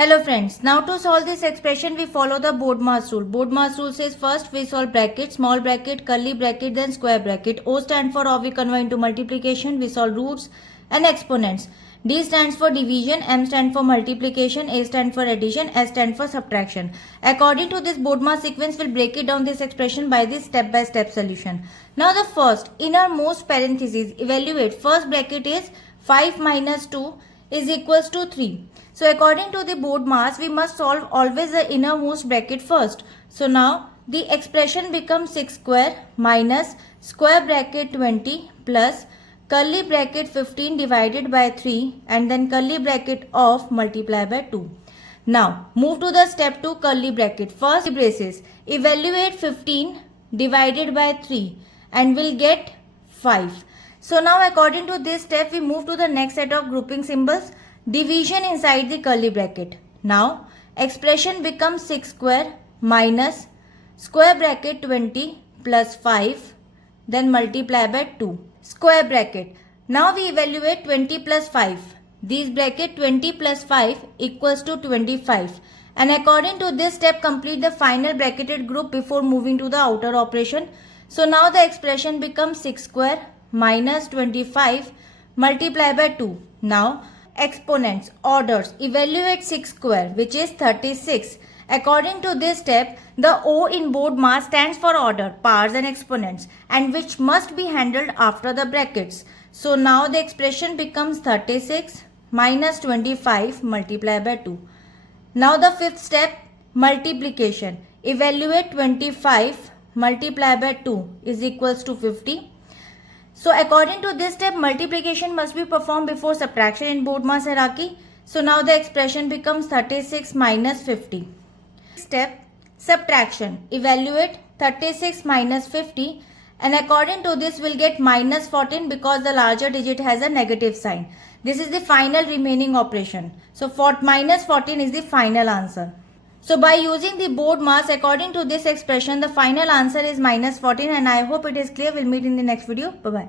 Hello friends, now to solve this expression we follow the BODMAS rule. BODMAS rule says first we solve bracket, small bracket, curly bracket, then square bracket. O stand for how we convert into multiplication, we solve roots and exponents. D stands for division, M stand for multiplication, A stand for addition, S stand for subtraction. According to this BODMAS sequence, we'll break it down this expression by this step-by-step solution. Now the first, innermost parenthesis, evaluate. First bracket is 5 minus 2 is equals to 3. So according to the BODMAS, we must solve always the innermost bracket first. So now the expression becomes 6 square minus square bracket 20 plus curly bracket 15 divided by 3 and then curly bracket of multiply by 2. Now move to the step 2, curly bracket. First braces, evaluate 15 divided by 3 and we'll get 5. So now according to this step we move to the next set of grouping symbols, division inside the curly bracket. Now expression becomes 6 square minus square bracket 20 plus 5 then multiply by 2. Square bracket. Now we evaluate 20 plus 5. These bracket 20 plus 5 equals to 25. And according to this step complete the final bracketed group before moving to the outer operation. So now the expression becomes 6 square minus 25 multiply by 2. Now exponents, orders, evaluate 6 square which is 36. According to this step, the O in BODMAS stands for order, powers and exponents and which must be handled after the brackets. So now the expression becomes 36 minus 25 multiplied by 2. Now the fifth step, multiplication. Evaluate 25 multiplied by 2 is equals to 50. So according to this step, multiplication must be performed before subtraction in BODMAS hierarchy. So now the expression becomes 36 minus 50. Step, subtraction. Evaluate 36 minus 50 and according to this we'll get minus 14 because the larger digit has a negative sign. This is the final remaining operation. So for minus 14 is the final answer. So by using the BODMAS, according to this expression, the final answer is minus 14 and I hope it is clear. We'll meet in the next video. Bye-bye.